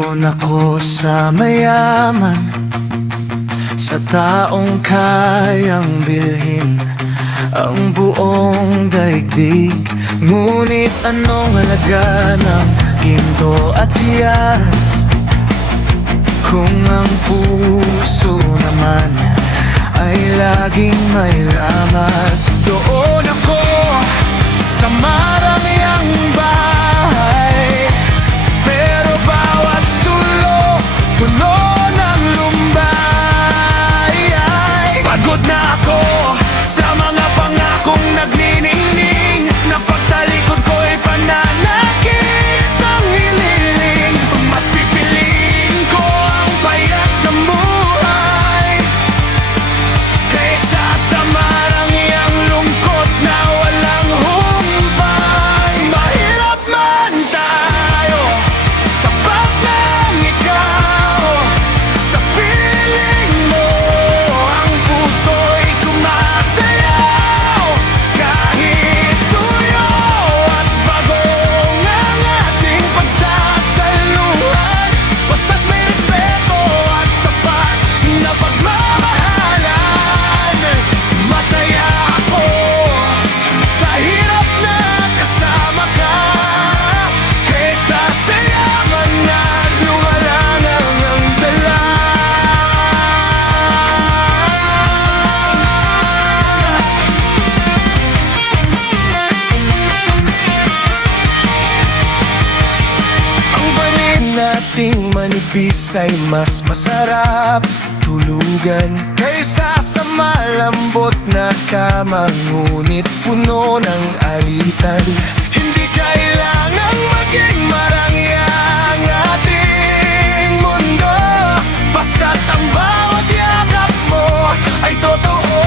Doon ako sa mayaman, sa taong kayang bilhin ang buong daigdig. Ngunit anong halaga ng ginto at tiyas kung ang puso naman ay laging may lamat? Doon ako sa marangyang bahay, pero bawat sulok puno ng lumbay. Pagod na ako sa mga pangakong nagniningning, na pagtalikod ko'y pananakit ng hililing. Mas pipiliin ko ang payat ng buhay kaysa sa marangyang lungkot na walang humpay. Mahirap man tayo, sapat lang ikaw. Sa piling mo ang puso'y sumasayaw. Kahit tuyo at bagong ang ating pagsasaluhan, basta't may respeto at tapat na pagmamahalan. Masaya ako sa hirap na kasama ka, kaysa sa yaman na lumalangang ang dala. Ang banin nating manipis ay mas masarap tulugan kaysa sa malambot na kama, ngunit puno ng alitan. Hindi kailangang maging marangya ang ating mundo, basta't ang bawat yakap mo ay totoo.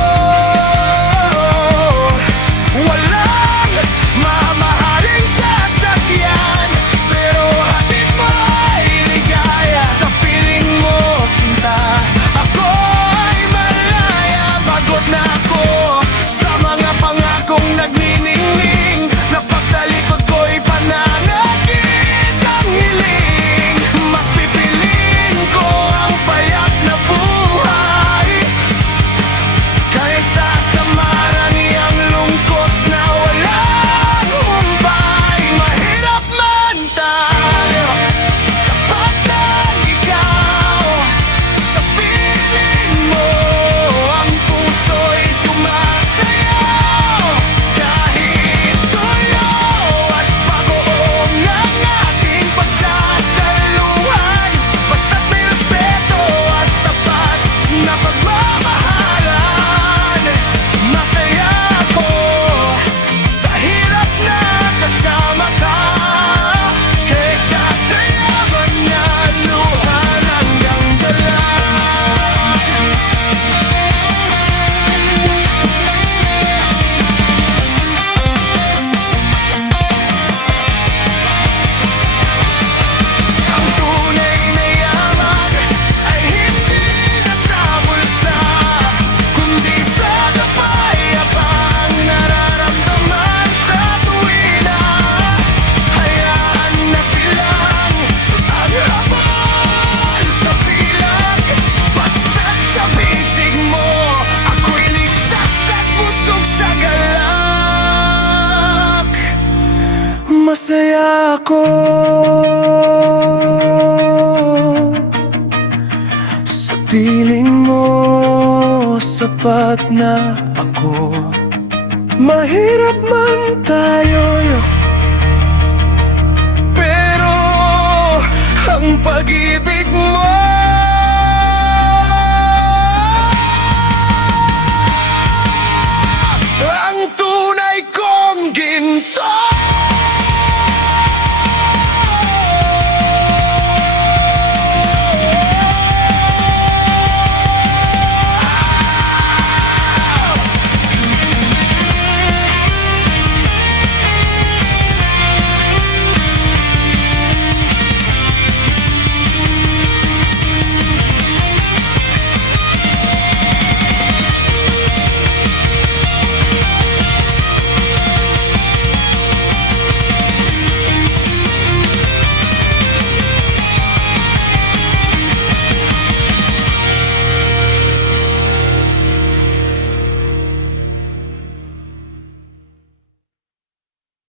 Walang mamahaling sasakyan, pero hatid mo ay ligaya. Sa piling mo, sinta, ako ay malaya. Pagod na ako sa mga pangakong nagniningning, na pagtalikod ko'y pananakit ang hiling. Mas pipiliin ko ang payat na buhay kaysa sa marangyang lungkot na walang humpay. Mahirap man tayo, sapat lang ikaw. Sa piling mo ang puso'y sumasayaw. Kahit tuyo at bagoong ang ating pagsasaluhan, basta't may respeto at tapat na pagmamahalan. Masaya ako sa hirap na kasama ka, kaysa sa yaman na luha hanggang dala. Ang tunay na yaman ay hindi nasa bulsa, kundi sa kapayapang nararamdaman sa tuwina. Hayaan na silang aghabol sa bilang, basta't sa bisig mo ako'y ligtas at busog sa galak. Masaya ako sa piling mo, sapat na ako. Mahirap man tayo, pero ang pag-ibig mo